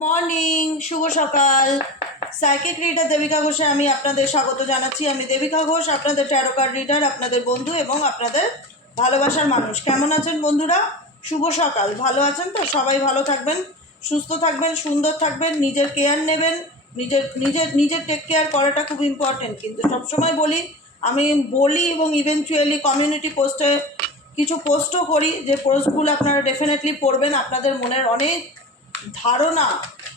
Morning, শুভ সকাল। Psychic reader Devika ঘোষে আমি আপনাদের স্বাগত জানাচ্ছি। আমি দেবিকা ঘোষ, আপনাদের ট্যারোকার রিডার আপনাদের বন্ধু এবং আপনাদের ভালোবাসার মানুষ। কেমন আছেন বন্ধুরা? শুভ সকাল। ভালো আছেন তো? সবাই ভালো থাকবেন, সুস্থ থাকবেন, সুন্দর থাকবেন, নিজের কেয়ার নেবেন, নিজের নিজের নিজের টেক কেয়ার করাটা খুব ইম্পর্টেন্ট কিন্তু সবসময় বলি, আমি বলি এবং ইভেনচুয়ালি কমিউনিটি পোস্টে কিছু পোস্টও করি। যে পোস্টগুলো আপনারা ডেফিনেটলি পড়বেন, আপনাদের মনের অনেক ধারণা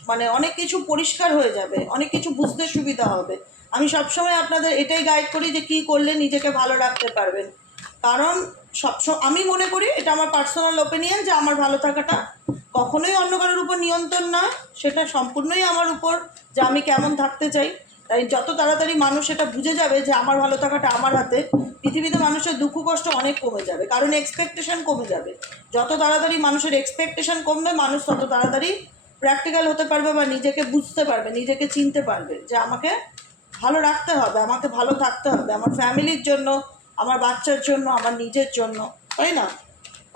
মানে অনেক কিছু পরিষ্কার হয়ে যাবে, অনেক কিছু বুঝতে সুবিধা হবে। আমি সবসময় আপনাদের এটাই গাইড করি যে কি করলে নিজেকে ভালো রাখতে পারবেন। কারণ সবসময় আমি মনে করি এটা আমার পার্সোনাল ওপিনিয়ন যে আমার ভালো থাকাটা কখনোই অন্য কারোর উপর নিয়ন্ত্রণ না সেটা সম্পূর্ণই আমার উপর যে আমি কেমন থাকতে চাই। তাই যত তাড়াতাড়ি মানুষ এটা বুঝে যাবে যে আমার ভালো থাকাটা আমার হাতে, পৃথিবীতে মানুষের দুঃখ কষ্ট অনেক কমে যাবে, কারণ এক্সপেকটেশন কমে যাবে। যত তাড়াতাড়ি মানুষের এক্সপেকটেশন কমবে, মানুষ তত তাড়াতাড়ি প্র্যাকটিক্যাল হতে পারবে বা নিজেকে বুঝতে পারবে, নিজেকে চিনতে পারবে যে আমাকে ভালো রাখতে হবে, আমাকে ভালো থাকতে হবে, আমার ফ্যামিলির জন্য, আমার বাচ্চার জন্য, আমার নিজের জন্য, তাই না?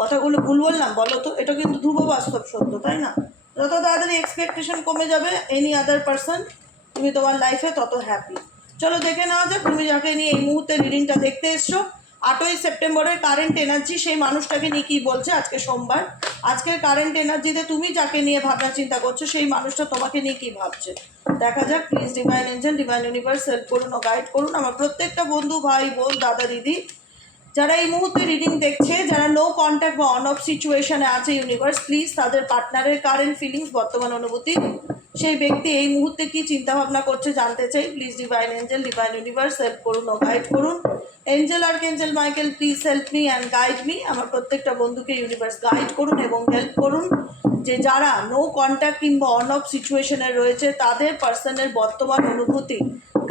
কথাগুলো ভুল বললাম, বলো তো? এটা কিন্তু ধ্রুব বাস্তব সত্য, তাই না? যত তাড়াতাড়ি এক্সপেকটেশন কমে যাবে এনি আদার পার্সন তুমি তোমার লাইফে তত হ্যাপি চলো দেখে নেওয়া যাক, তুমি যাকে নিয়ে এই মুহূর্তে রিডিংটা দেখতে এসছো, আটই সেপ্টেম্বরের কারেন্ট এনার্জি সেই মানুষটাকে নিয়ে কী বলছে আজকে সোমবার? আজকের কারেন্ট এনার্জিতে তুমি যাকে নিয়ে ভাবনা চিন্তা করছ, সেই মানুষটা তোমাকে নিয়ে কী ভাবছে? দেখা যাক please divine angel divine universe help করুন ও গাইড করুন। আমার প্রত্যেকটা বন্ধু, ভাই, বোন, দাদা, দিদি যারা এই মুহূর্তে রিডিং দেখছে, যারা নো কন্ট্যাক্ট বা অন অফ সিচুয়েশনে আছে ইউনিভার্স প্লিজ তাদের পার্টনারের কারেন্ট ফিলিংস বর্তমান অনুভূতি, সেই ব্যক্তি এই মুহূর্তে কি চিন্তা ভাবনা করছে জানতে চাই। Please divine angel divine universe help করুন ও গাইড করুন। Angel R angel Michael please help me and guide me আমার প্রত্যেকটা বন্ধুকে ইউনিভার্স গাইড করুন এবং হেল্প করুন। যে যারা নো কন্ট্যাক্ট কিংবা অন অফ সিচুয়েশনে রয়েছে, তাদের পার্সনের বর্তমান অনুভূতি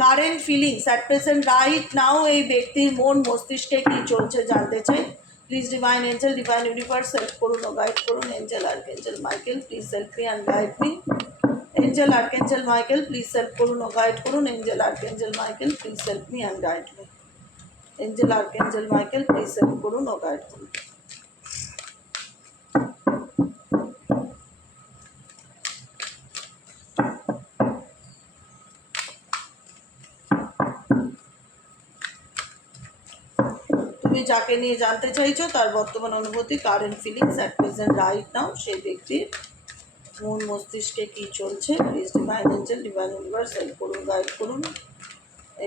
current feelings at present right now এই ব্যক্তির মন মস্তিষ্কে কী চলছে জানতে চাই। Please divine angel divine universe help করুন ও গাইড করুন। Angel R angel Michael please help me and guide me angel archangel Michael please help করুন ও গাইড করুন। Angel archangel Michael please help me and guide me angel archangel Michael please help করুন ও guide করুন। যাকে নিয়ে জানতে চাইছো, তার বর্তমান অনুভূতি current feelings at present right now সেই ব্যক্তির মন মস্তিষ্কে কী চলছে please divine angel divine universe help করুন গাইড করুন।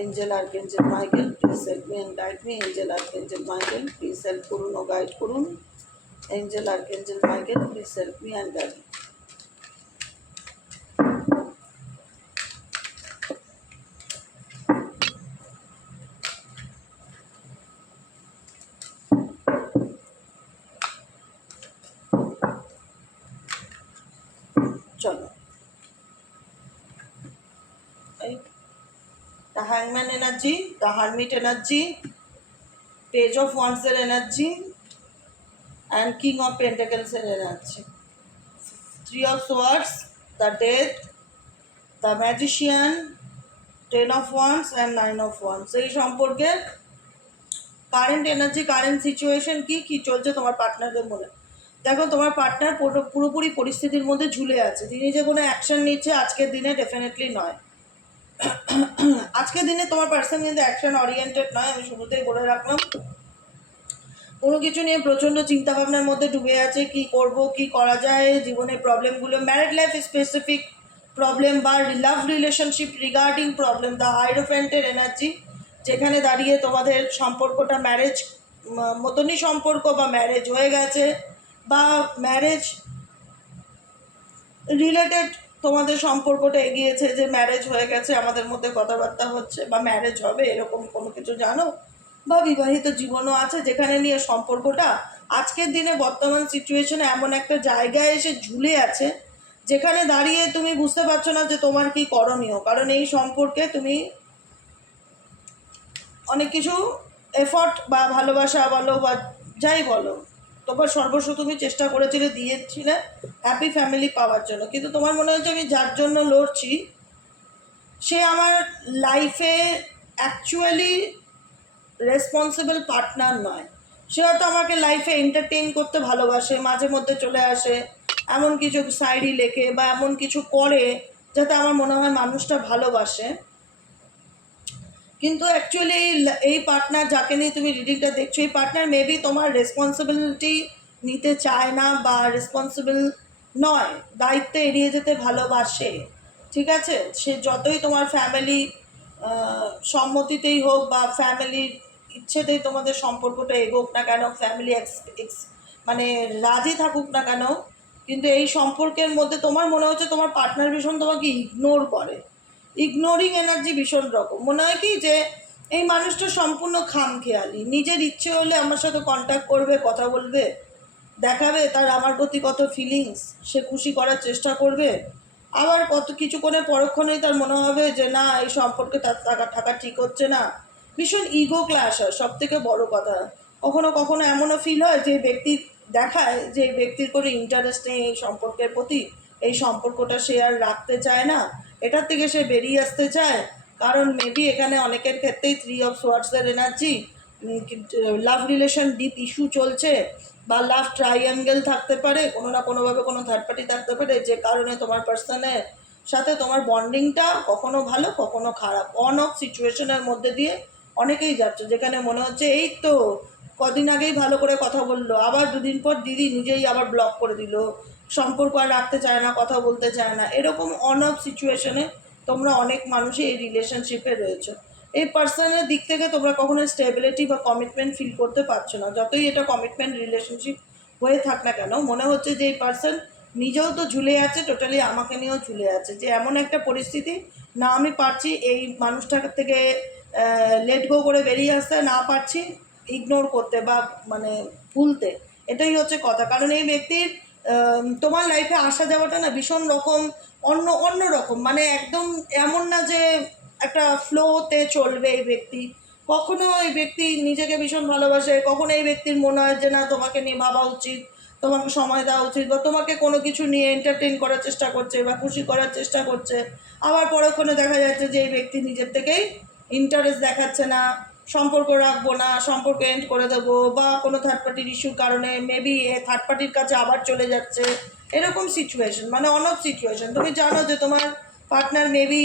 Angel archangel Michael please help me and guide me angel archangel Michael please help করুন ও গাইড করুন। Angel archangel Michael please help me and guide চলো। The হ্যাংম্যান energy the hermit energy, page of ওয়ান্সের energy and king of পেন্টাকেলসের energy. Three of swords the death the magician ten of wands and nine of wands এই সম্পর্কে current energy current situation কি কি চলছে তোমার পার্টনারদের মনে? দেখো, তোমার পার্টনার পুরোপুরি পরিস্থিতির মধ্যে ঝুলে আছে। তিনি যে কোনো অ্যাকশন নিচ্ছে আজকের দিনে ডেফিনেটলি নয়। আজকের দিনে তোমার পার্সন কিন্তু অ্যাকশন ওরিয়েন্টেড নয়, আমি শুরুতেই বলে রাখলাম। কোনো কিছু নিয়ে প্রচণ্ড চিন্তাভাবনার মধ্যে ডুবে আছে, কি করব, কি করা যায়, জীবনের প্রবলেমগুলো ম্যারিড লাইফ স্পেসিফিক প্রবলেম বা love relationship regarding problem the হাইড্রোফ্যান্টের energy যেখানে দাঁড়িয়ে তোমাদের সম্পর্কটা ম্যারেজ মতনই সম্পর্ক বা ম্যারেজ হয়ে গেছে। বা ম্যারেজ রিলেটেড তোমাদের সম্পর্কটা এগিয়েছে যে ম্যারেজ হয়ে গেছে, আমাদের মধ্যে কথাবার্তা হচ্ছে বা ম্যারেজ হবে, এরকম কোনো কিছু জানো? বা বিবাহিত জীবনও আছে যেখানে নিয়ে সম্পর্কটা আজকের দিনে বর্তমান সিচুয়েশনে এমন একটা জায়গায় এসে ঝুলে আছে যেখানে দাঁড়িয়ে তুমি বুঝতে পারছ না যে তোমার কি করণীয়। কারণ এই সম্পর্কে তুমি অনেক কিছু এফর্ট বা ভালোবাসা বলো বা যাই বলো তোমার সর্বস্ব তুমি চেষ্টা করেছিলে, দিয়েছিলে হ্যাপি ফ্যামিলি পাওয়ার জন্য। কিন্তু তোমার মনে হচ্ছে আমি যার জন্য লড়ছি, সে আমার লাইফে অ্যাকচুয়ালি রেসপন্সিবল পার্টনার নয়। সে হয়তো আমাকে লাইফে এন্টারটেইন করতে ভালোবাসে, মাঝে মধ্যে চলে আসে, এমন কিছু সাইডি লেখে বা এমন কিছু করে, যাতে আমার মনে হয় মানুষটা ভালোবাসে। কিন্তু অ্যাকচুয়ালি এই পার্টনার যাকে নিয়ে তুমি রিডিংটা দেখছ, এই পার্টনার মেবি তোমার রেসপন্সিবিলিটি নিতে চায় না বা রেসপন্সিবল নয়, দায়িত্ব এড়িয়ে যেতে ভালোবাসে। ঠিক আছে? সে যতই তোমার ফ্যামিলি সম্মতিতেই হোক বা ফ্যামিলির ইচ্ছেতেই তোমাদের সম্পর্কটা এগোক না কেন ফ্যামিলি মানে রাজি থাকুক না কেন, কিন্তু এই সম্পর্কের মধ্যে তোমার মনে হচ্ছে তোমার পার্টনার ভীষণ তোমাকে ইগনোর করে। ইগনোরিং এনার্জি ভীষণ রকম। মনে হয় কি যে, এই মানুষটা সম্পূর্ণ খামখেয়ালি। নিজের ইচ্ছে হলে আমার সাথে কন্ট্যাক্ট করবে, কথা বলবে, দেখাবে তার আমার প্রতি কত ফিলিংস সে খুশি করার চেষ্টা করবে। আবার কত কিছুক্ষণের পরক্ষণেই তার মনে হবে যে, না, এই সম্পর্কে তার থাকা থাকা ঠিক হচ্ছে না। ভীষণ ইগো ক্লাস হয় সব থেকে বড় কথা। কখনো কখনো এমনও ফিল হয় যে, ব্যক্তি দেখায় যে, ব্যক্তির কোনো ইন্টারেস্ট নেই এই সম্পর্কের প্রতি, এই সম্পর্কটা সে আর রাখতে চায় না। এটার থেকে সে বেরিয়ে আসতে চায়। কারণ মেবি এখানে অনেকের ক্ষেত্রেই three of সোয়ার্ডসের energy love relation deep issue চলছে বা লাভ ট্রাইঅ্যাঙ্গেল থাকতে পারে, কোনো না কোনোভাবে কোনো থার্ড পার্টি থাকতে পারে, যে কারণে তোমার পার্সনের সাথে তোমার বন্ডিংটা কখনো ভালো, কখনো খারাপ। অন অফ সিচুয়েশনের মধ্যে দিয়ে অনেকেই যাচ্ছে, যেখানে মনে হচ্ছে, এই তো, কদিন আগেই ভালো করে কথা বলল, আবার দুদিন পর দিদি নিজেই আবার ব্লক করে দিল। সম্পর্ক আর রাখতে চায় না, কথা বলতে চায় না। এরকম অন অফ সিচুয়েশনে তোমরা অনেক মানুষই এই রিলেশনশিপে রয়েছে। এই পার্সনের দিক থেকে তোমরা কখনো স্টেবিলিটি বা কমিটমেন্ট ফিল করতে পারছ না। যতই এটা কমিটমেন্ট রিলেশনশিপ হয়ে থাক না কেন, মনে হচ্ছে যে এই পার্সন নিজেও তো ঝুলে আছে টোটালি আমাকে নিয়েও ঝুলে আছে। যে এমন একটা পরিস্থিতি, না আমি পারছি এই মানুষটার থেকে লেট গো করে বেরিয়ে আসতে, না পারছি ইগনোর করতে বা মানে ভুলতে। এটাই হচ্ছে কথা। কারণ এই ব্যক্তির তোমার লাইফে আসা যাওয়াটা না ভীষণ রকম অন্য অন্য রকম। মানে একদম এমন না যে একটা ফ্লোতে চলবে এই ব্যক্তি। কখনো এই ব্যক্তি নিজেকে ভীষণ ভালোবাসে, কখনো এই ব্যক্তির মনে হয় যে না, তোমাকে নিয়ে ভাবা উচিত, তোমাকে সময় দেওয়া উচিত বা তোমাকে কোনো কিছু নিয়ে এন্টারটেন করার চেষ্টা করছে বা খুশি করার চেষ্টা করছে। আবার পরক্ষণে দেখা যাচ্ছে যে এই ব্যক্তি নিজের থেকেই ইন্টারেস্ট দেখাচ্ছে না সম্পর্ক রাখব না, সম্পর্ক এন্ড করে দেবো বা কোনো থার্ড পার্টির ইস্যুর কারণে মেবি এ থার্ড পার্টির কাছে আবার চলে যাচ্ছে। এরকম সিচুয়েশন মানে অন অফ সিচুয়েশন তুমি জানো যে তোমার পার্টনার মেবি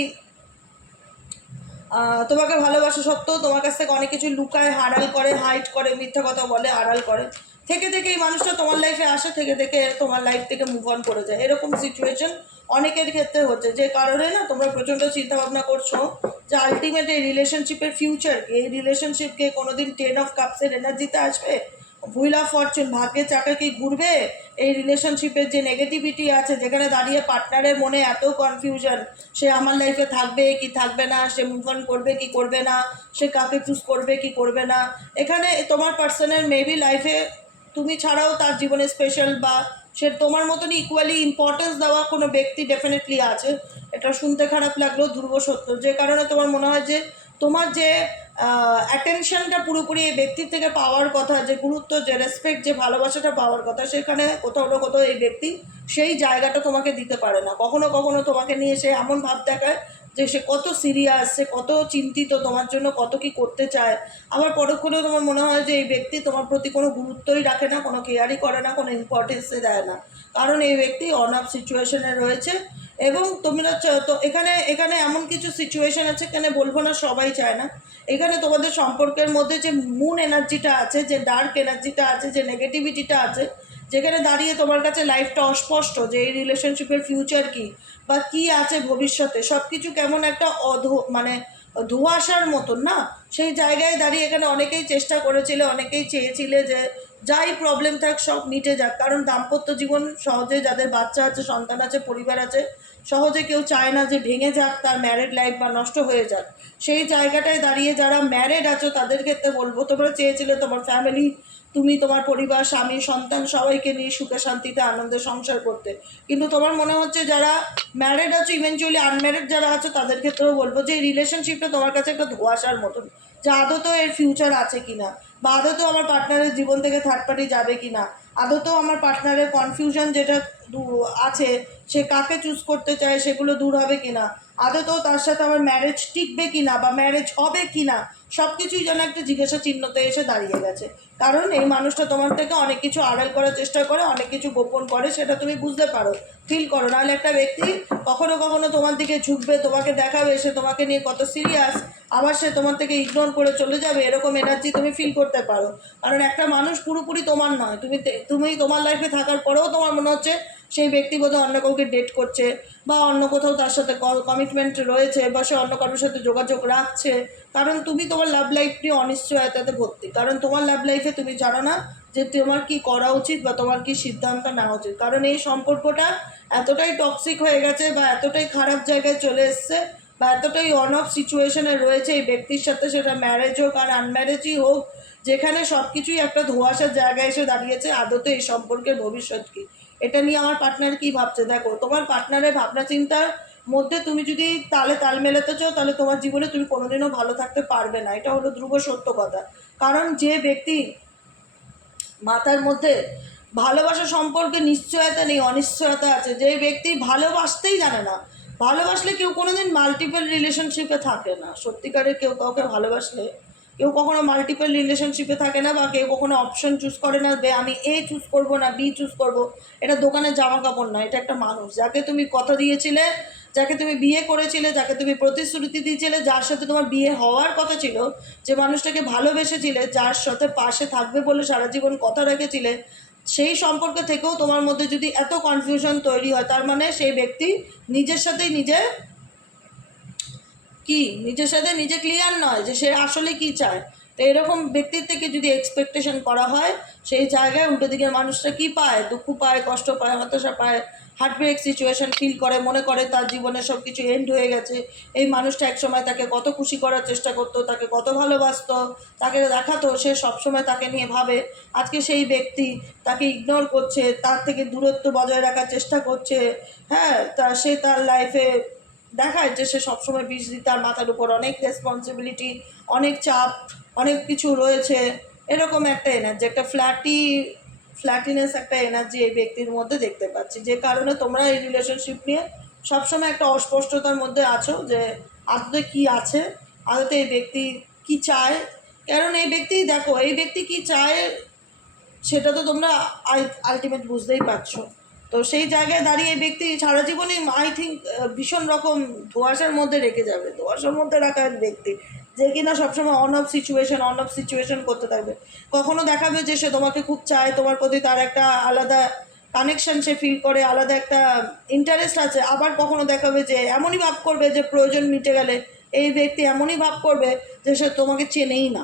তোমাকে ভালোবাসা সত্ত্বেও তোমার কাছ থেকে অনেক কিছু লুকায়, হারাল করে হাইট করে, মিথ্যা কথা বলে আড়াল করে। থেকে থেকে এই মানুষটা তোমার লাইফে আসে, থেকে থেকে তোমার লাইফ থেকে মুভ অন করে যায়। এরকম সিচুয়েশন অনেকের ক্ষেত্রে হচ্ছে, যে কারণে না তোমরা প্রচণ্ড চিন্তা ভাবনা করছ যে আলটিমেট এই রিলেশনশিপের ফিউচার কি, এই রিলেশনশিপকে কোনোদিন টেন অফ কাপসের এনার্জিতে আসবে? হুইল অফ ফরচুন ভাগ্যের চাকা কি ঘুরবে? এই রিলেশনশিপের যে নেগেটিভিটি আছে, যেখানে দাঁড়িয়ে পার্টনারের মনে এত কনফিউশন সে আমার লাইফে থাকবে কি থাকবে না, সে মুভ অন করবে কি করবে না, সে কাকে চুজ করবে কি করবে না? এখানে তোমার পার্সনের মেবি লাইফে তুমি ছাড়াও তার জীবনে স্পেশাল বা সে তোমার মতন ইকুয়ালি ইম্পর্টেন্স দেওয়া কোনো ব্যক্তি ডেফিনেটলি আছে। এটা শুনতে খারাপ লাগলেও ধ্রুব সত্য। যে কারণে তোমার মনে হয় যে তোমার যে অ্যাটেনশনটা পুরোপুরি এই ব্যক্তির থেকে পাওয়ার কথা, যে গুরুত্ব, যে রেসপেক্ট যে ভালোবাসাটা পাওয়ার কথা, সেখানে কোথাও না কোথাও এই ব্যক্তি সেই জায়গাটা তোমাকে দিতে পারে না। কখনো কখনো তোমাকে নিয়ে সে এমন ভাব দেখায় যে সে কত সিরিয়াস সে কত চিন্তিত, তোমার জন্য কত কি করতে চায়। আবার পরক্ষণে তোমার মনে হয় যে এই ব্যক্তি তোমার প্রতি কোনো গুরুত্বই রাখে না, কোনো কেয়ারই করে না, কোনো ইম্পর্টেন্সই দেয় না। কারণ এই ব্যক্তি অন অফ সিচুয়েশনে রয়েছে এবং তোমরা চ- তো এখানে এখানে এমন কিছু সিচুয়েশন আছে এখানে বলব না, সবাই চায় না। এখানে তোমাদের সম্পর্কের মধ্যে যে মুন এনার্জিটা আছে, যে ডার্ক এনার্জিটা আছে, যে নেগেটিভিটিটা আছে, যেখানে দাঁড়িয়ে তোমার কাছে লাইফটা অস্পষ্ট, যে এই রিলেশনশিপের ফিউচার কি? বা কি আছে ভবিষ্যতে? সব কিছু কেমন একটা অধ মানে ধোঁয়াশার মতন, না? সেই জায়গায় দাঁড়িয়ে এখানে অনেকেই চেষ্টা করেছিল, অনেকেই চেয়েছিলে যে যাই প্রবলেম থাক সব মিটে যাক। কারণ দাম্পত্য জীবন সহজে যাদের বাচ্চা আছে, সন্তান আছে, পরিবার আছে সহজে কেউ চায় না যে ভেঙে যাক, তার ম্যারেড লাইফ বা নষ্ট হয়ে যাক। সেই জায়গাটায় দাঁড়িয়ে যারা ম্যারেড আছো, তাদের ক্ষেত্রে বলব, তোমরা চেয়েছিলে তোমার ফ্যামিলি তুমি, তোমার পরিবার, স্বামী, সন্তান, সবাইকে নিয়ে সুখে শান্তিতে আনন্দে সংসার করতে। কিন্তু তোমার মনে হচ্ছে যারা ম্যারেড আছো ইভেনচুয়ালি আনম্যারেড যারা আছো, তাদের ক্ষেত্রেও বলব যে এই রিলেশনশিপটা তোমার কাছে একটা ধোঁয়াশার মতন, যে আদতেও এর ফিউচার আছে কি না বা আদতেও আমার পার্টনারের জীবন থেকে থার্ড পার্টি যাবে কি না আদতেও আমার পার্টনারের কনফিউশন যেটা আছে সে কাকে চুজ করতে চায় সেগুলো দূর হবে কি না আদতেও তার সাথে আমার ম্যারেজ টিকবে কি না বা ম্যারেজ হবে কি না সব কিছুই যেন একটা জিজ্ঞাসা চিহ্নতে এসে দাঁড়িয়ে গেছে। কারণ এই মানুষটা তোমার থেকে অনেক কিছু আড়াল করার চেষ্টা করে, অনেক কিছু গোপন করে, সেটা তুমি বুঝতে পারো। ফিল করো, নাহলে একটা ব্যক্তি কখনো কখনো তোমার দিকে ঝুঁকবে, তোমাকে দেখাবে, সে তোমাকে নিয়ে কত সিরিয়াস আবার সে তোমার থেকে ইগনোর করে চলে যাবে, এরকম এনার্জি তুমি ফিল করতে পারো। কারণ একটা মানুষ পুরোপুরি তোমার নয়, তুমি তুমি তোমার লাইফে থাকার পরেও তোমার মনে হচ্ছে সেই ব্যক্তি বোধহয় অন্য কাউকে ডেট করছে বা অন্য কোথাও তার সাথে কমিটমেন্ট রয়েছে বা সে অন্য কারোর সাথে যোগাযোগ রাখছে। কারণ তুমি তোমার লাভ লাইফ নিয়ে অনিশ্চয়তাতে ভর্তি। কারণ তোমার লাভ লাইফে তুমি জানো না যে তোমার কি করা উচিত বা তোমার কি সিদ্ধান্ত নেওয়া উচিত। কারণ এই সম্পর্কটা এতটাই টক্সিক হয়ে গেছে বা এতটাই খারাপ জায়গায় চলে এসছে বা এতটাই অন অফ সিচুয়েশনে রয়েছে এই ব্যক্তির সাথে, সেটা ম্যারেজ হোক আর আনম্যারেজই হোক, যেখানে সব কিছুই একটা ধোঁয়াশার জায়গায় এসে দাঁড়িয়েছে, আদতে এই সম্পর্কের ভবিষ্যৎ কি? এটা নিয়ে আমার পার্টনার কি ভাবছে? দেখো, তোমার পার্টনারের ভাবনা চিন্তার মধ্যে তুমি যদি তালে তাল মেলাতে চাও, তাহলে তোমার জীবনে তুমি কোনোদিনও ভালো থাকতে পারবে না। এটা হলো ধ্রুব সত্য কথা। কারণ যে ব্যক্তি মাথার মধ্যে ভালোবাসা সম্পর্কে নিশ্চয়তা নেই, অনিশ্চয়তা আছে, যে ব্যক্তি ভালোবাসতেই জানে না, ভালোবাসলে কেউ কোনোদিন মাল্টিপল রিলেশনশিপে থাকে না। সত্যিকারের কেউ কাউকে ভালোবাসলে কেউ কখনো মাল্টিপল রিলেশনশিপে থাকে না বা কেউ কখনো অপশন চুজ করে না যে আমি এ চুজ করব না বি চুজ করব। এটা দোকানের জামা কাপড় না এটা একটা মানুষ। যাকে তুমি কথা দিয়েছিলে, যাকে তুমি বিয়ে করেছিলে, যাকে তুমি প্রতিশ্রুতি দিয়েছিলে, যার সাথে তোমার বিয়ে হওয়ার কথা ছিল, যে মানুষটাকে ভালোবেসেছিলে, যার সাথে পাশে থাকবে বলে সারা জীবন কথা রেখেছিলে, সেই সম্পর্ক থেকেও তোমার মধ্যে যদি এত কনফিউশন তৈরি হয়, তার মানে সেই ব্যক্তি নিজের সাথেই নিজে কি? নিজের সাথে নিজে ক্লিয়ার নয় যে সে আসলে কি চায়। তো এরকম ব্যক্তির থেকে যদি এক্সপেকটেশন করা হয়, সেই জায়গায় উল্টো দিকের মানুষটা কি পায়? দুঃখ পায়, কষ্ট পায়, হতাশা পায় হার্টব্রেক সিচুয়েশন ফিল করে, মনে করে তার জীবনে সব কিছু এন্ড হয়ে গেছে। এই মানুষটা একসময় তাকে কত খুশি করার চেষ্টা করতো, তাকে কত ভালোবাসতো, তাকে দেখাতো, সে সবসময় তাকে নিয়ে ভাবে। আজকে সেই ব্যক্তি তাকে ইগনোর করছে, তার থেকে দূরত্ব বজায় রাখার চেষ্টা করছে। হ্যাঁ তা সে তার লাইফে দেখায় যে সে সবসময় বিজলি তার মাথার উপর অনেক রেসপন্সিবিলিটি অনেক চাপ, অনেক কিছু রয়েছে। এরকম একটা এনার্জি একটা ফ্ল্যাটি ফ্ল্যাটিনেস একটা এনার্জি এই ব্যক্তির মধ্যে দেখতে পাচ্ছি। যে কারণে তোমরা এই রিলেশনশিপ নিয়ে সবসময় একটা অস্পষ্টতার মধ্যে আছো যে আদতে কি আছে, আদতে এই ব্যক্তি কি চায়। কারণ এই ব্যক্তি, দেখো, এই ব্যক্তি কি চায়, সেটা তো তোমরা আলটিমেট বুঝতেই পারছ। তো সেই জায়গায় দাঁড়িয়ে ব্যক্তি সারা জীবনে আই থিঙ্ক ভীষণ রকম ধোঁয়াশার মধ্যে রেখে যাবে। ধোঁয়াশার মধ্যে রাখা ব্যক্তি যে কিনা সবসময় on off situation on off situation করতে থাকবে। কখনো দেখাবে যে সে তোমাকে খুব চায়, তোমার প্রতি তার একটা আলাদা কানেকশন সে ফিল করে, আলাদা একটা ইন্টারেস্ট আছে। আবার কখনো দেখাবে যে এমনই ভাব করবে যে প্রয়োজন মিটে গেলে এই ব্যক্তি এমনই ভাব করবে যে সে তোমাকে চেনেই না।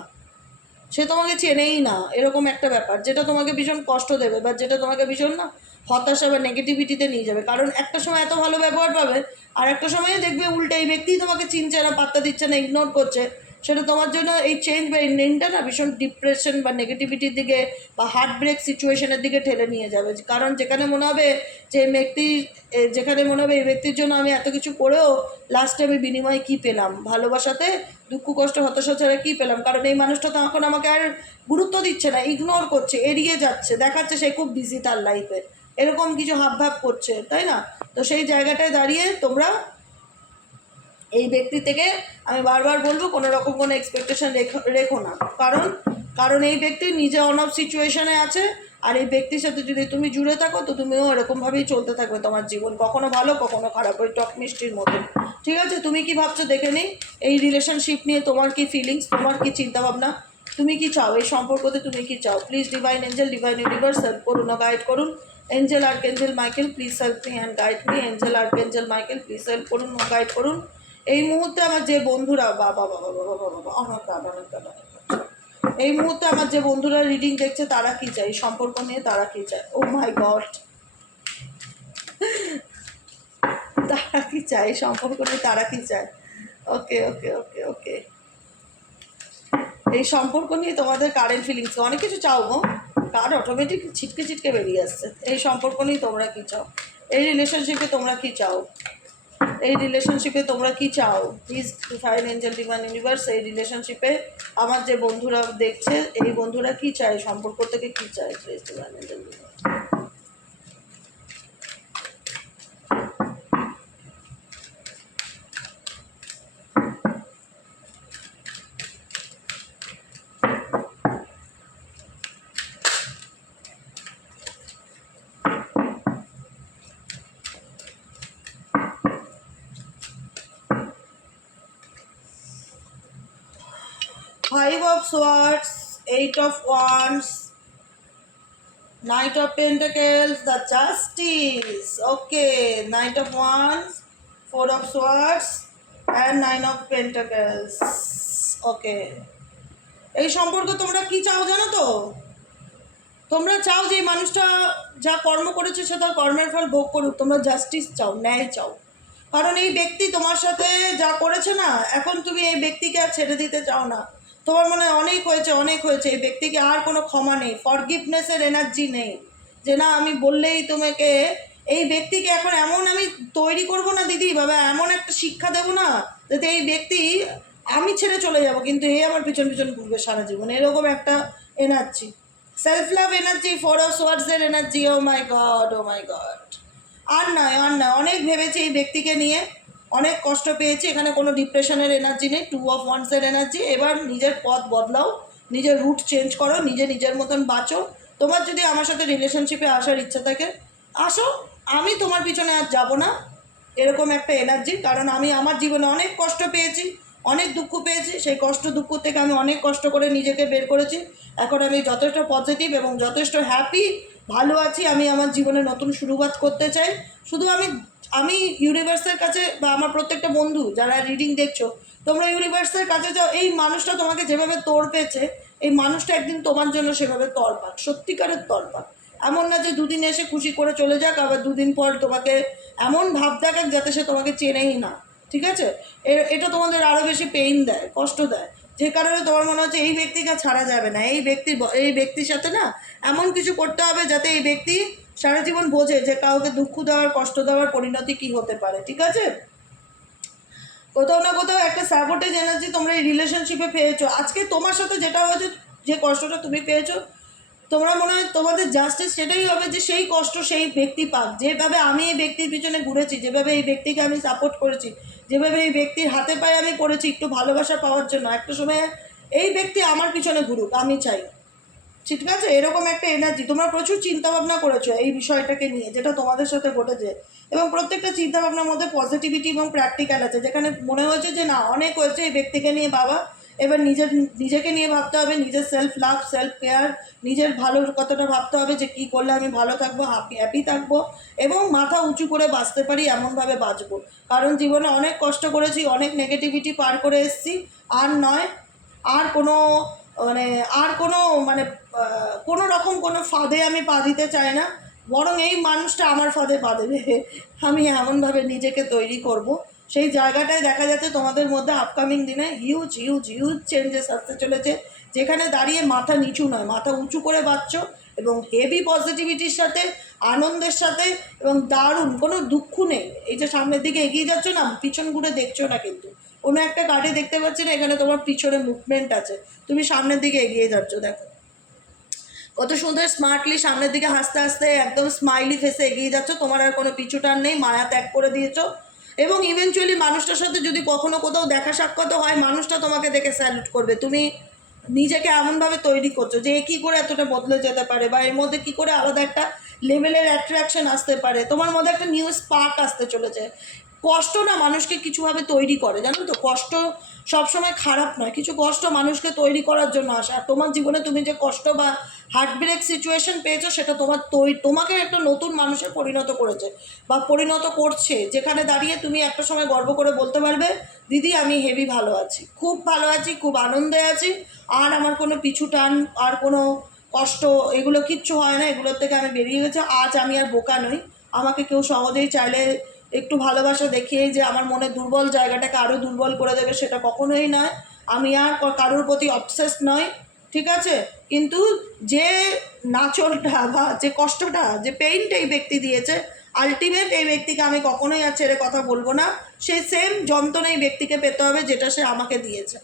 সে তোমাকে চেনেই না, এরকম একটা ব্যাপার, যেটা তোমাকে ভীষণ কষ্ট দেবে বা যেটা তোমাকে ভীষণ না হতাশা বা নেগেটিভিটিতে নিয়ে যাবে। কারণ একটা সময় এত ভালো ব্যবহার পাবে, আর একটা সময়ে দেখবে উল্টে এই ব্যক্তিই তোমাকে চিনছে না, পাত্তা দিচ্ছে না ইগনোর করছে। সেটা তোমার জন্য এই চেঞ্জ বা ইন্ডিয়ানটা না ভীষণ ডিপ্রেশন বা নেগেটিভিটির দিকে বা হার্ট ব্রেক সিচুয়েশনের দিকে ঠেলে নিয়ে যাবে। কারণ যেখানে মনে হবে যে ব্যক্তি যেখানে মনে হবে এই ব্যক্তির জন্য আমি এত কিছু করেও লাস্টে আমি বিনিময়ে কী পেলাম? ভালোবাসাতে দুঃখ, কষ্ট, হতাশা ছাড়া কী পেলাম? কারণ এই মানুষটা তো এখন আমাকে আর গুরুত্ব দিচ্ছে না ইগনোর করছে, এড়িয়ে যাচ্ছে, দেখাচ্ছে সে খুব বিজি তার লাইফে এরকম কিছু হাবভাব করছে, তাই না? তো সেই জায়গাটায় দাঁড়িয়ে তোমরা এই ব্যক্তি থেকে আমি বারবার বলব, কোনো রকম কোনো এক্সপেকটেশন রেখো না। কারণ কারণ এই ব্যক্তি নিজে অন অফ সিচুয়েশনে আছে, আর এই ব্যক্তির সাথে যদি তুমি জুড়ে থাকো, তো তুমিও এরকমভাবেই চলতে থাকবে তোমার জীবন, কখনো ভালো, কখনো খারাপ, ওই টক মিষ্টির মতো। ঠিক আছে? তুমি কি ভাবছ দেখে নিই, এই রিলেশনশিপ নিয়ে তোমার কি ফিলিংস তোমার কি চিন্তাভাবনা? তুমি কি চাও? এই সম্পর্কতে তুমি কি চাও? Please divine angel divine universe help করুন গাইড করুন। Angel archangel Michael please help me and guide me angel archangel Michael please help করুন গাইড করুন। এই মুহূর্তে আমার যে বন্ধুরা বাবা বাবা বাবা বাবা বাবা কাজ এই মুহূর্তে আমার যে বন্ধুরা রিডিং দেখছে, তারা কি চায়? সম্পর্ক নিয়ে তারা কি চায়? ও মাই গড তারা কি চায়? সম্পর্ক নিয়ে তারা কি চায়? ওকে ওকে ওকে ওকে এই সম্পর্ক নিয়ে তোমাদের কারেন্ট ফিলিংস অনেক কিছু চাও গো। কার অটোমেটিক ছিটকে ছিটকে বেরিয়ে আসছে। এই সম্পর্ক নিয়ে তোমরা কী চাও? এই রিলেশনশিপে তোমরা কি চাও? এই রিলেশনশিপে তোমরা কি চাও? Please fine angel divine universe এই রিলেশনশিপে আমার যে বন্ধুরা দেখছে, এই বন্ধুরা কি চায়? সম্পর্ক থেকে কি চায়? Please divine angel five of swords eight of wands knight of Pentacles, the justice okay knight of Wands, four of Swords, and nine of Pentacles. Okay এই সম্পর্ক তোমরা কি চাও জানো তো? তোমরা চাও যে মানুষটা যা কর্ম করেছে সে তার কর্মের ফল ভোগ করুক। তোমরা জাস্টিস চাও ন্যায় চাও। কারণ এই ব্যক্তি তোমার সাথে যা করেছে না এখন তুমি এই ব্যক্তিকে আর ছেড়ে দিতে চাও না। তোমার মনে হয় অনেক হয়েছে অনেক হয়েছে। এই ব্যক্তিকে আর কোনো ক্ষমা নেই ফরগিভনেসের এনার্জি নেই। যে না, আমি বললেই তোমাকে, এই ব্যক্তিকে এখন এমন আমি তৈরি করব না দিদি, বাবা, এমন একটা শিক্ষা দেবো না, যাতে এই ব্যক্তি আমি ছেড়ে চলে যাব, কিন্তু এই আমার পিছন পিছন ঘুরবে সারা জীবন। এরকম একটা energy self love energy four of সোয়ার্ডসের energy oh my god oh my god আর নয় আর নয়, অনেক ভেবেছি এই ব্যক্তিকে নিয়ে অনেক কষ্ট পেয়েছি, এখানে কোনো ডিপ্রেশনের এনার্জি নেই টু অফ ওয়ান্সের এনার্জি এবার নিজের পথ বদলাও, নিজের রুট চেঞ্জ করো, নিজে নিজের মতন বাঁচো। তোমার যদি আমার সাথে রিলেশনশিপে আসার ইচ্ছা থাকে, আসো, আমি তোমার পিছনে আর যাব না, এরকম একটা এনার্জি কারণ আমি আমার জীবনে অনেক কষ্ট পেয়েছি, অনেক দুঃখ পেয়েছি, সেই কষ্ট দুঃখ থেকে আমি অনেক কষ্ট করে নিজেকে বের করেছি। এখন আমি যথেষ্ট পজিটিভ এবং যথেষ্ট হ্যাপি ভালো আছি, আমি আমার জীবনে নতুন শুরুবাত করতে চাই। শুধু আমি আমি ইউনিভার্সের কাছে বা আমার প্রত্যেকটা বন্ধু যারা রিডিং দেখছ, তোমরা ইউনিভার্সের কাছে যাও, এই মানুষটা তোমাকে যেভাবে তোর পেয়েছে, এই মানুষটা একদিন তোমার জন্য সেভাবে তর পাক, সত্যিকারের তর পাক। এমন না যে দুদিন এসে খুশি করে চলে যাক, আবার দুদিন পর তোমাকে এমন ভাব দেখাক যাতে সে তোমাকে চেনেই না, ঠিক আছে? এটা তোমাদের আরও বেশি পেইন দেয়, কষ্ট দেয়। যে কারণে তোমার মনে হচ্ছে এই ব্যক্তিকে ছাড়া যাবে না, এই ব্যক্তির এই ব্যক্তির সাথে না এমন কিছু করতে হবে যাতে এই ব্যক্তি সারা জীবন বোঝে যে কাউকে দুঃখ দেওয়ার, কষ্ট দেওয়ার পরিণতি কি হতে পারে, ঠিক আছে? কোথাও না কোথাও একটা স্যাবোটেজ এনার্জি তোমরা এই রিলেশনশিপে পেয়েছ। আজকে তোমার সাথে যেটা হয়েছে, যে কষ্টটা তুমি পেয়েছ তোমরা মনে হয় তোমাদের জাস্টিস সেটাই হবে যে সেই কষ্ট সেই ব্যক্তি পাক। যেভাবে আমি এই ব্যক্তির পিছনে ঘুরেছি, যেভাবে এই ব্যক্তিকে আমি সাপোর্ট করেছি, যেভাবে এই ব্যক্তির হাতে পায়ে আমি করেছি একটু ভালোবাসা পাওয়ার জন্য। একটা সময় এই ব্যক্তি আমার পিছনে ঘুরুক, আমি চাই। ঠিক আছে? এরকম একটা এনার্জি তোমরা প্রচুর চিন্তা ভাবনা করেছ এই বিষয়টাকে নিয়ে, যেটা তোমাদের সাথে ঘটেছে। এবং প্রত্যেকটা চিন্তা ভাবনার মধ্যে পজিটিভিটি এবং প্র্যাকটিক্যাল আছে, যেখানে মনে হয়েছে যে না, অনেক হয়েছে এই ব্যক্তিকে নিয়ে বাবা এবার নিজের, নিজেকে নিয়ে ভাবতে হবে, নিজের সেলফ লাভ সেলফ কেয়ার নিজের ভালোর কথাটা ভাবতে হবে যে কী করলে আমি ভালো থাকব হ্যাপি হ্যাপি থাকব এবং মাথা উঁচু করে বাঁচতে পারি, এমনভাবে বাঁচবো। কারণ জীবনে অনেক কষ্ট করেছি, অনেক নেগেটিভিটি পার করে এসেছি, আর নয়, আর কোনো মানে আর কোনো মানে কোনো রকম কোনো ফাঁদে আমি পা দিতে চাই না, বরং এই মানুষটা আমার ফাঁদে পা দেবে। আমি এমনভাবে নিজেকে তৈরি করব। সেই জায়গাটায় দেখা যাচ্ছে তোমাদের মধ্যে আপকামিং দিনে হিউজ হিউজ হিউজ চেঞ্জেস আসতে চলেছে। যেখানে দাঁড়িয়ে মাথা নিচু নয়, মাথা উঁচু করে বাঁচছ এবং হেভি পজিটিভিটির সাথে, আনন্দের সাথে এবং দারুণ, কোনো দুঃখ নেই। এই যে সামনের দিকে এগিয়ে যাচ্ছ না, পিছন ঘুরে দেখছ না কিন্তু। কোনো একটা কার্ডে দেখতে পাচ্ছি না, এখানে তোমার পিছনে মুভমেন্ট আছে। তুমি সামনের দিকে এগিয়ে যাচ্ছ, দেখো। কত সুন্দর স্মার্টলি সামনের দিকে হাসতে হাসতে একদম স্মাইলি ফেসে এগিয়ে যাচ্ছ। তোমার আর কোনো পিছুটার নেই, মায়া ত্যাগ করে দিয়েছ। এবং ইভেনচুয়ালি মানুষটার সাথে যদি কখনো কোথাও দেখা সাক্ষাৎ হয়, মানুষটা তোমাকে দেখে স্যালুট করবে। তুমি নিজেকে এমনভাবে তৈরি করছ যে এ কী করে এতটা বদলে যেতে পারে বা এর মধ্যে কি করে আলাদা একটা লেভেলের অ্যাট্রাকশন আসতে পারে। তোমার মধ্যে একটা নিউ স্পার্ক আসতে চলেছে। কষ্ট না মানুষকে কিছুভাবে তৈরি করে, জানো তো? কষ্ট সবসময় খারাপ নয়। কিছু কষ্ট মানুষকে তৈরি করার জন্য আসে। আর তোমার জীবনে তুমি যে কষ্ট বা হার্ট ব্রেক সিচুয়েশন পেয়েছ, সেটা তোমার তৈরি তোমাকে একটা নতুন মানুষে পরিণত করেছে বা পরিণত করছে। যেখানে দাঁড়িয়ে তুমি একটা সময় গর্ব করে বলতে পারবে, দিদি, আমি হেভি ভালো আছি। খুব ভালো আছি, খুব আনন্দে আছি। আর আমার কোনো পিছু টান, আর কোনো কষ্ট, এগুলো কিচ্ছু হয় না। এগুলোর থেকে আমি বেরিয়ে গেছি। আজ আমি আর বোকা নই। আমাকে কেউ সহজেই চাইলে একটু ভালোবাসা দেখিয়ে যে আমার মনে দুর্বল জায়গাটাকে আরও দুর্বল করে দেবে সেটা কখনোই নয়। আমি আর কারোর প্রতি অবসেস নয় ঠিক আছে? কিন্তু যে নাচলটা বা যে কষ্টটা, যে পেইনটা এই ব্যক্তি দিয়েছে আলটিমেট এই ব্যক্তিকে আমি কখনোই আর ছেড়ে কথা বলব না। সেই সেম যন্ত্রণা এই ব্যক্তিকে পেতে হবে যেটা সে আমাকে দিয়েছে।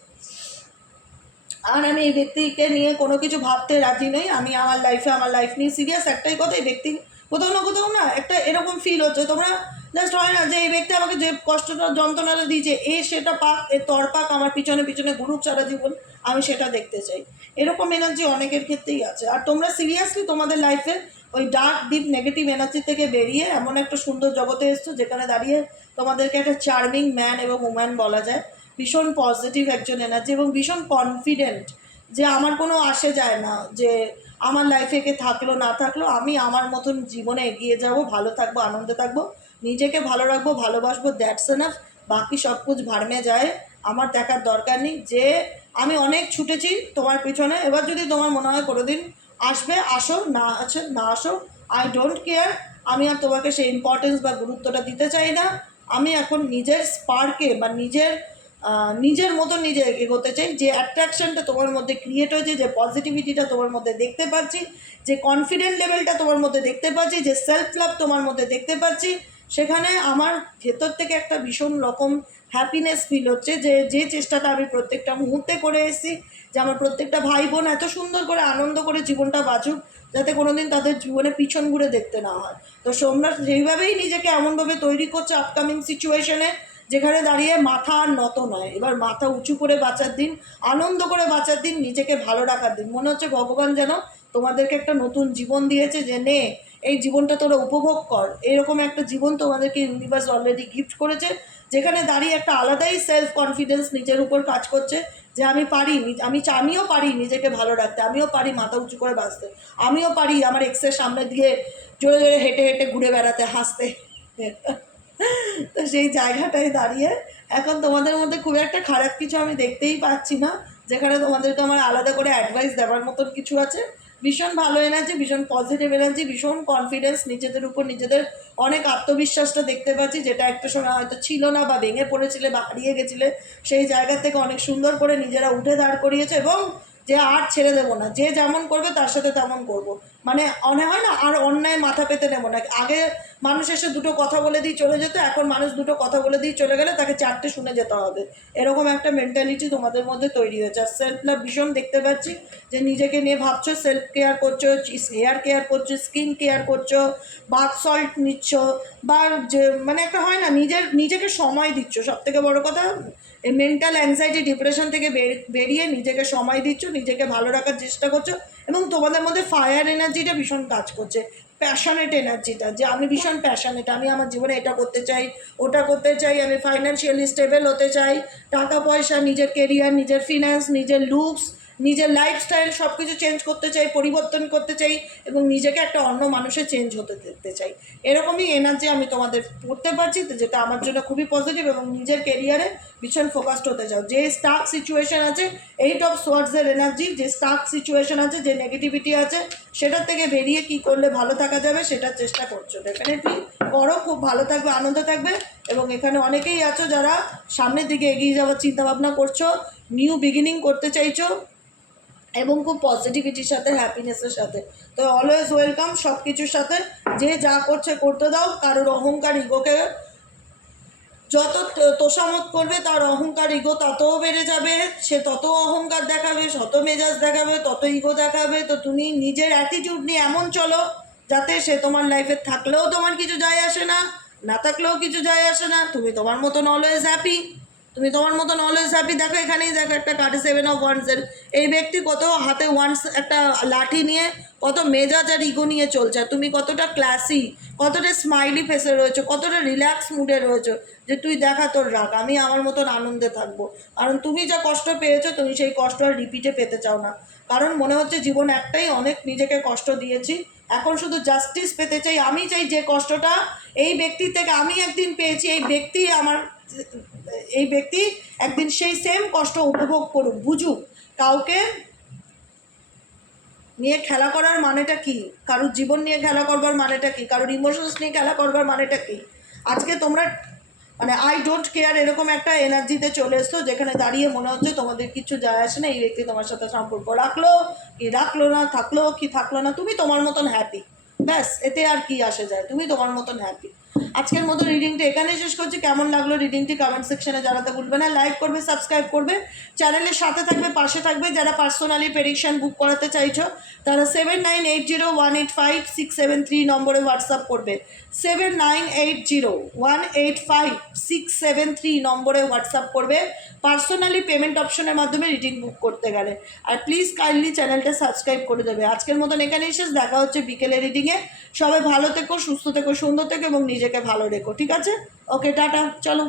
আর আমি এই ব্যক্তিকে নিয়ে কোনো কিছু ভাবতে রাজি নই। আমি আমার লাইফে আমার লাইফ নিয়ে সিরিয়াস একটাই কথা, এই ব্যক্তি কোথাও না কোথাও না একটা এরকম ফিল হচ্ছে। তোমরা জাস্ট হয় না যে এই ব্যক্তি আমাকে যে কষ্টটা, যন্ত্রণাটা দিয়েছে, এ সেটা পাক, এ তর পাক, আমার পিছনে পিছনে ঘুরুক সারা জীবন, আমি সেটা দেখতে চাই। এরকম এনার্জি অনেকের ক্ষেত্রেই আছে। আর তোমরা সিরিয়াসলি তোমাদের লাইফে ওই ডার্ক ডিপ নেগেটিভ এনার্জি থেকে বেরিয়ে এমন একটা সুন্দর জগতে এসছো যেখানে দাঁড়িয়ে তোমাদেরকে একটা চার্মিং ম্যান এবং উম্যান বলা যায়। ভীষণ পজিটিভ একজন এনার্জি এবং ভীষণ কনফিডেন্ট যে আমার কোনো আসে যায় না, যে আমার লাইফে কে থাকল না থাকল, আমি আমার মতন জীবনে এগিয়ে যাব, ভালো থাকব, আনন্দে থাকব। নিজেকে ভালো রাখব, ভালোবাসবো দ্যাটস এনাফ বাকি সব কুছ ভাড়মে যায়। আমার দেখার দরকার নেই। যে আমি অনেক ছুটেছি তোমার পিছনে, এবার যদি তোমার মনে হয় কোনোদিন আসবে, আসো, না আছে, না আসো আই ডোন্ট কেয়ার আমি আর তোমাকে সেই ইম্পর্টেন্স বা গুরুত্বটা দিতে চাই না। আমি এখন নিজের স্পার্কে বা নিজের নিজের মতো নিজে এগোতে চাই। যে অ্যাট্রাকশনটা তোমার মধ্যে ক্রিয়েট হয়েছে, যে পজিটিভিটিটা তোমার মধ্যে দেখতে পাচ্ছি, যে কনফিডেন্ট লেভেলটা তোমার মধ্যে দেখতে পাচ্ছি, যে সেলফ লাভ তোমার মধ্যে দেখতে পাচ্ছি সেখানে আমার ভেতর থেকে একটা ভীষণ রকম হ্যাপিনেস ফিল হচ্ছে যে যে চেষ্টাটা আমি প্রত্যেকটা মুহূর্তে করে এসেছি, যে আমার প্রত্যেকটা ভাই বোন এত সুন্দর করে আনন্দ করে জীবনটা বাঁচুক, যাতে কোনো দিন তাদের জীবনে পিছন ঘুরে দেখতে না হয়। তো সোমনাথ সেইভাবেই নিজেকে এমনভাবে তৈরি করছে আপকামিং সিচুয়েশনে যেখানে দাঁড়িয়ে মাথা আর নত নয়। এবার মাথা উঁচু করে বাঁচার দিন, আনন্দ করে বাঁচার দিন, নিজেকে ভালো রাখার দিন। মনে হচ্ছে ভগবান যেন তোমাদেরকে একটা নতুন জীবন দিয়েছে যে, নে, এই জীবনটা তোরা উপভোগ কর। এরকম একটা জীবন তোমাদেরকে ইউনিভার্স অলরেডি গিফট করেছে, যেখানে দাঁড়িয়ে একটা আলাদাই সেলফ কনফিডেন্স নিজের উপর কাজ করছে, যে আমি পারি আমি আমিও পারি নিজেকে ভালো রাখতে, আমিও পারি মাথা উঁচু করে বাঁচতে, আমিও পারি আমার এক্সের সামনে দিয়ে জোরে জোরে হেঁটে হেঁটে ঘুরে বেড়াতে, হাসতে। তো সেই জায়গাটায় দাঁড়িয়ে এখন তোমাদের মধ্যে খুব একটা খারাপ কিছু আমি দেখতেই পাচ্ছি না, যেখানে তোমাদেরকে আমার আলাদা করে অ্যাডভাইস দেওয়ার মতন কিছু আছে। ভীষণ ভালো এনার্জি ভীষণ পজিটিভ এনার্জি ভীষণ কনফিডেন্স নিজেদের উপর, নিজেদের অনেক আত্মবিশ্বাসটা দেখতে পাচ্ছি, যেটা একটা সময় হয়তো ছিল না বা ভেঙে পড়েছিলে বা হারিয়ে গেছিলে, সেই জায়গা থেকে অনেক সুন্দর করে নিজেরা উঠে দাঁড় করিয়েছে এবং যে আর ছেড়ে দেবো না, যে যেমন করবে তার সাথে তেমন করব। মানে অনে হয় না, আর অন্যায় মাথা পেতে নেব না। আগে মানুষ এসে দুটো কথা বলে দিয়ে চলে যেত, এখন মানুষ দুটো কথা বলে দিয়ে চলে গেলে তাকে চারটে শুনে যেতে হবে। এরকম একটা মেন্টালিটি তোমাদের মধ্যে তৈরি হয়েছে। আর সেলফ লাভ ভীষণ দেখতে পাচ্ছি যে নিজেকে নিয়ে ভাবছ সেলফ কেয়ার করছ হেয়ার কেয়ার করছ স্কিন কেয়ার করছ বাথ সল্ট নিচ্ছ, বা যে মানে একটা হয় না, নিজের, নিজেকে সময় দিচ্ছ। সব থেকে বড়ো কথা এই মেন্টাল অ্যাংজাইটি ডিপ্রেশন থেকে বেরিয়ে নিজেকে সময় দিচ্ছ, নিজেকে ভালো রাখার চেষ্টা করছ এবং তোমাদের মধ্যে ফায়ার এনার্জিটা ভীষণ কাজ করছে। প্যাশনেট এনার্জিটা যে আমি ভীষণ প্যাশনেট আমি আমার জীবনে এটা করতে চাই, ওটা করতে চাই, আমি ফাইন্যান্সিয়ালি স্টেবেল হতে চাই, টাকা পয়সা, নিজের কেরিয়ার নিজের ফিনান্স নিজের লুকস নিজের লাইফস্টাইল সব কিছু চেঞ্জ করতে চাই, পরিবর্তন করতে চাই এবং নিজেকে একটা অন্য মানুষে চেঞ্জ হতে দেখতে চাই। এরকমই এনার্জি আমি তোমাদের পড়তে পারছি যেটা আমার জন্য খুবই পজিটিভ এবং নিজের কেরিয়ারে ভীষণ ফোকাসড হতে চাও। যে স্টাক সিচুয়েশন আছে এইট অফ সোয়ার্ডসের এনার্জি যে স্টাক সিচুয়েশন আছে, যে নেগেটিভিটি আছে, সেটার থেকে বেরিয়ে কি করলে ভালো থাকা যাবে সেটার চেষ্টা করছ। ডেফিনেটলি করো, খুব ভালো থাকবে, আনন্দ থাকবে এবং এখানে অনেকেই আছো যারা সামনের দিকে এগিয়ে যাওয়ার চিন্তাভাবনা করছ নিউ বিগিনিং করতে চাইছো এবং খুব পজিটিভিটির সাথে হ্যাপিনেসের সাথে। তো অলওয়েজ ওয়েলকাম সব কিছুর সাথে। যে যা করছে, করতে দাও। কারোর অহংকার ইগোকে যত তোষামত করবে, তার অহংকার ইগো ততও বেড়ে যাবে। সে তত অহংকার দেখাবে, শত মেজাজ দেখাবে, তত ইগো দেখাবে। তো তুমি নিজের অ্যাটিটিউড নিয়ে এমন চলো, যাতে সে তোমার লাইফে থাকলেও তোমার কিছু যায় আসে না না থাকলেও কিছু যায় আসে না। তুমি তোমার মতন অলওয়েজ হ্যাপি তুমি তোমার মতন অলওয়েজ হ্যাপি দেখো এখানেই দেখো একটা কার্ডে সেভেন অফ ওয়ান্সের এই ব্যক্তি কত হাতে ওয়ান্স একটা লাঠি নিয়ে, কত মেজাজ আর ইগো নিয়ে চলছে। তুমি কতটা ক্লাসি কতটা স্মাইলি ফেসে রয়েছো, কতটা রিল্যাক্স মুডে রয়েছো যে তুই দেখা তোর রাগ, আমি আমার মতন আনন্দে থাকব। কারণ তুমি যা কষ্ট পেয়েছ, তুমি সেই কষ্ট আর রিপিটে পেতে চাও না। কারণ মনে হচ্ছে জীবন একটাই, অনেক নিজেকে কষ্ট দিয়েছি। এখন শুধু জাস্টিস পেতে চাই, আমি চাই যে কষ্টটা এই ব্যক্তির থেকে আমি একদিন পেয়েছি, এই ব্যক্তি আমার এই ব্যক্তি একদিন সেই সেম কষ্ট উপভোগ করুক, বুঝুক। কাউকে নিয়ে খেলা করার মানেটা কি? কারোর জীবন নিয়ে খেলা করবার মানেটা কি? কারোর ইমোশনস নিয়ে খেলা করবার মানেটা কি? আজকে তোমরা মানে আই ডোন্ট কেয়ার এরকম একটা এনার্জিতে চলে এসছো যেখানে দাঁড়িয়ে মনে হচ্ছে তোমাদের কিছু যায় আসে না, এই ব্যক্তি তোমার সাথে সম্পর্ক রাখল, কি রাখল না, থাকল, কি থাকল না, তুমি তোমার মতন হ্যাপি ব্যাস, এতে আর কি আসে যায়? তুমি তোমার মতন হ্যাপি আজকের মতো রিডিংটা এখানে শেষ করছি। কেমন লাগল রিডিংটি কমেন্ট সেকশনে জানাতে ভুলবে না। লাইক করবে সাবস্ক্রাইব করবে। চ্যানেলের সাথে থাকবে, পাশে থাকবে। যারা পার্সোনালি প্রেডিকশান বুক করাতে চাইছো, তারা seven nine eight zero one eight five six seven three নম্বরে হোয়াটসঅ্যাপ করবে। Seven nine eight zero one eight five six seven three নম্বরে হোয়াটসঅ্যাপ করবে। পার্সোনালি পেমেন্ট অপশনের মাধ্যমে রিডিং বুক করতে গেলে। আর প্লিজ কাইন্ডলি চ্যানেলটা সাবস্ক্রাইব করে দেবে। আজকের মতন এখানেই শেষ। দেখা হচ্ছে বিকেলে রিডিংয়ে সবাই ভালো থেকো, সুস্থ থেকো, সুন্দর থেকো এবং নিজেকে ভালো রেখো ঠিক আছে? ওকে টাটা চলো।